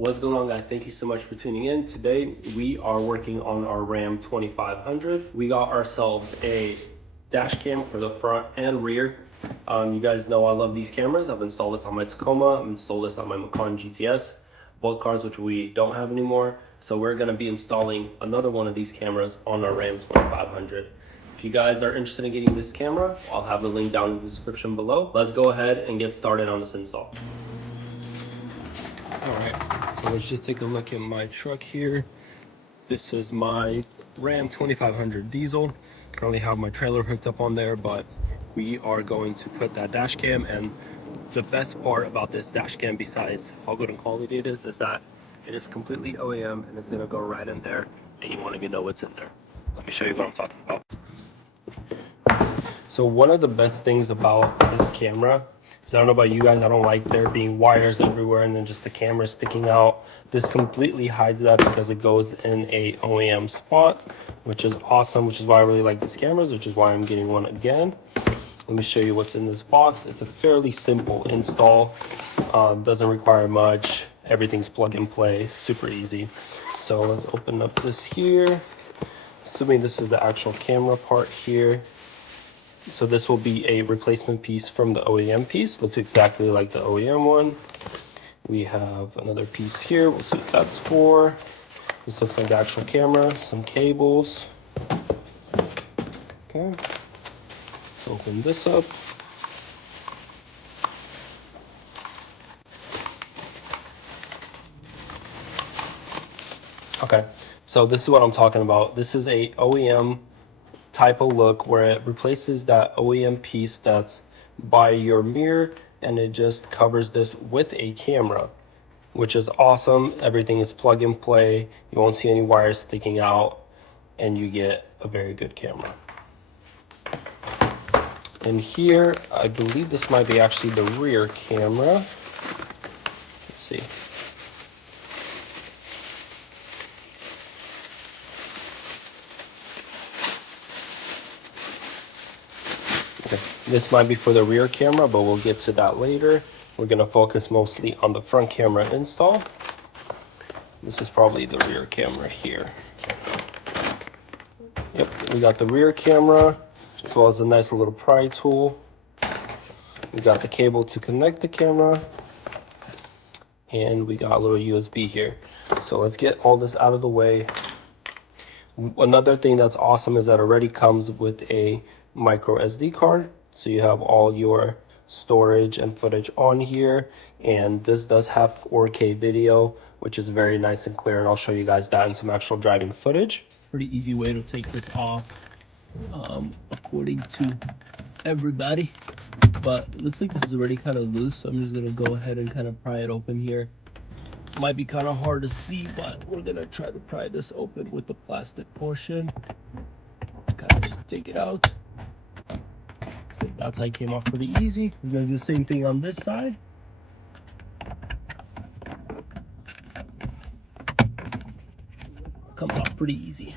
What's going on, guys? Thank you so much for tuning in. Today we are working on our Ram 2500. We got ourselves a dash cam for the front and rear. You guys know I love these cameras. I've installed this on my Tacoma, I've installed this on my Macan GTS, both cars which we don't have anymore. So we're going to be installing another one of these cameras on our Ram 2500. If you guys are interested in getting this camera, I'll have the link down in the description below. Let's go ahead and get started on this install. All right, so let's just take a look at my truck here. This is my Ram 2500 diesel. Currently have my trailer hooked up on there, but we are going to put that dash cam. And the best part about this dash cam, besides how good and quality it is that it is completely OEM and it's gonna go right in there, and you won't even know what's in there. Let me show you what I'm talking about. So one of the best things about this camera is, I don't know about you guys, I don't like there being wires everywhere and then just the camera sticking out. This completely hides that because it goes in a OEM spot, which is awesome, which is why I really like these cameras, which is why I'm getting one again. Let me show you what's in this box. It's a fairly simple install, doesn't require much. Everything's plug and play, super easy. So let's open up this here. Assuming this is the actual camera part here. So this will be a replacement piece from the OEM piece. Looks exactly like the OEM one. We have another piece here. We'll see what that's for. This looks like the actual camera. Some cables. Okay. Let's open this up. Okay. So this is what I'm talking about. This is a OEM type of look where it replaces that OEM piece that's by your mirror, and it just covers this with a camera, which is awesome. Everything is plug and play. You won't see any wires sticking out, and you get a very good camera. And here, I believe this might be actually the rear camera. Let's see. This might be for the rear camera, but we'll get to that later. We're going to focus mostly on the front camera install. This is probably the rear camera here. Yep, we got the rear camera, as well as a nice little pry tool. We got the cable to connect the camera, and we got a little USB here. So let's get all this out of the way. Another thing that's awesome is that it already comes with a micro SD card. So you have all your storage and footage on here, and this does have 4K video, which is very nice and clear, and I'll show you guys that in some actual driving footage. Pretty easy way to take this off, according to everybody, but it looks like this is already kind of loose, so I'm just gonna go ahead and kind of pry it open here. Might be kind of hard to see, but we're gonna try to pry this open with the plastic portion. Kind of just take it out. That side came off pretty easy. We're gonna do the same thing on this side. Comes off pretty easy.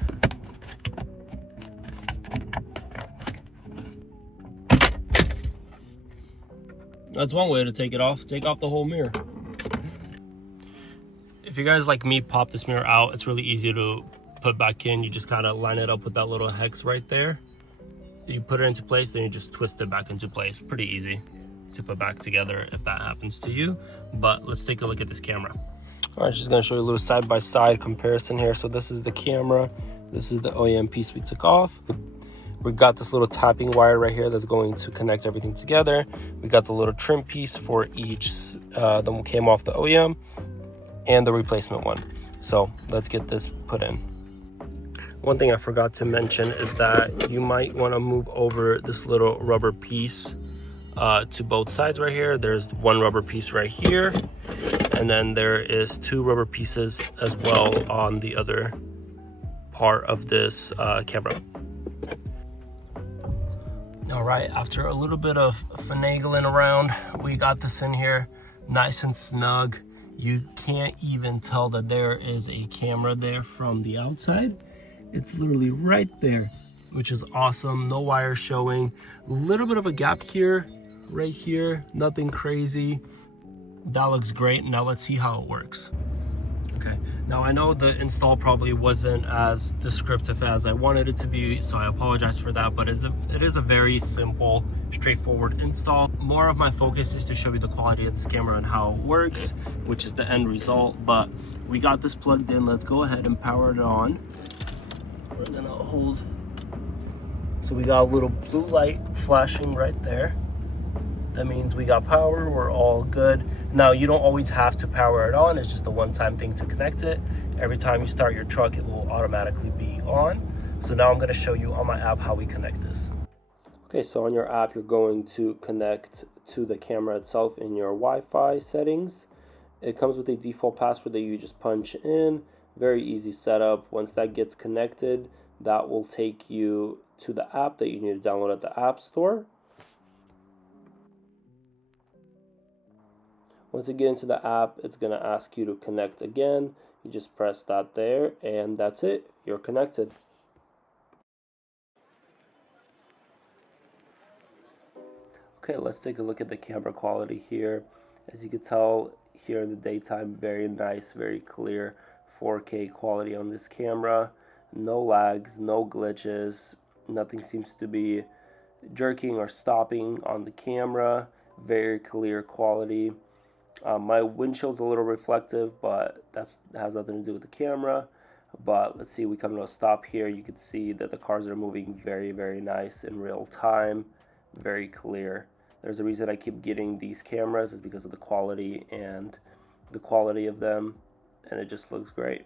That's one way to take it off. Take off the whole mirror. If you guys like me pop this mirror out, it's really easy to put back in. You just kind of line it up with that little hex right there. You put it into place, then you just twist it back into place. Pretty easy to put back together if that happens to you. But let's take a look at this camera. All right, just gonna show you a little side-by-side comparison here. So this is the camera, this is the OEM piece we took off. We got this little tapping wire right here that's going to connect everything together. We got the little trim piece for each that came off the OEM, and the replacement one. So let's get this put in. One thing I forgot to mention is that you might want to move over this little rubber piece to both sides right here. There's one rubber piece right here, and then there is two rubber pieces as well on the other part of this camera. All right, after a little bit of finagling around, we got this in here nice and snug. You can't even tell that there is a camera there from the outside. It's literally right there, which is awesome. No wires showing. A little bit of a gap here, right here. Nothing crazy. That looks great. Now let's see how it works. Okay, now I know the install probably wasn't as descriptive as I wanted it to be, so I apologize for that, but it is a very simple, straightforward install. More of my focus is to show you the quality of this camera and how it works, which is the end result. But we got this plugged in. Let's go ahead and power it on. We're gonna hold. So we got a little blue light flashing right there. That means we got power, we're all good. Now, you don't always have to power it on. It's just a one-time thing to connect it. Every time you start your truck, it will automatically be on. So now I'm gonna show you on my app how we connect this. Okay, so on your app, you're going to connect to the camera itself in your Wi-Fi settings. It comes with a default password that you just punch in. Very easy setup. Once that gets connected, that will take you to the app that you need to download at the App Store. Once you get into the app, it's going to ask you to connect again. You just press that there, and that's it. You're connected. Okay, let's take a look at the camera quality here. As you can tell, here in the daytime, very nice, very clear 4K quality on this camera. No lags, no glitches. Nothing seems to be jerking or stopping on the camera. Very clear quality. My windshield's a little reflective, but that has nothing to do with the camera. But let's see, we come to a stop here. You can see that the cars are moving very, very nice in real time. Very clear. There's a reason I keep getting these cameras, is because of the quality of them, and it just looks great.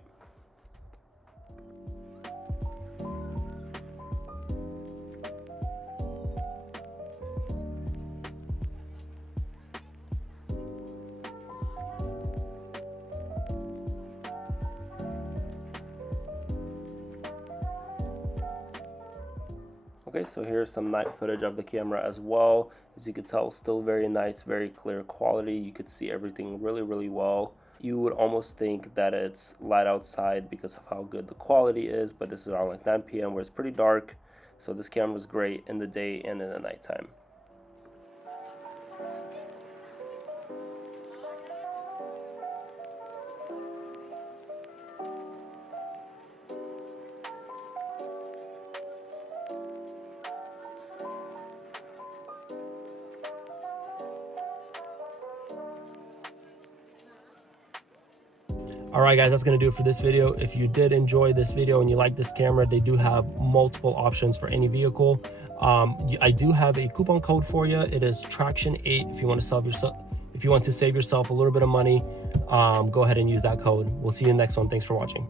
Okay, so here's some night footage of the camera as well. As you can tell, still very nice, very clear quality. You could see everything really, really well. You would almost think that it's light outside because of how good the quality is, but this is around like 9 p.m. where it's pretty dark. So this camera is great in the day and in the nighttime. All right, guys, that's gonna do it for this video. If you did enjoy this video and you like this camera, they do have multiple options for any vehicle. I do have a coupon code for you. It is Traction8. If you want to save yourself a little bit of money, go ahead and use that code. We'll see you in the next one. Thanks for watching.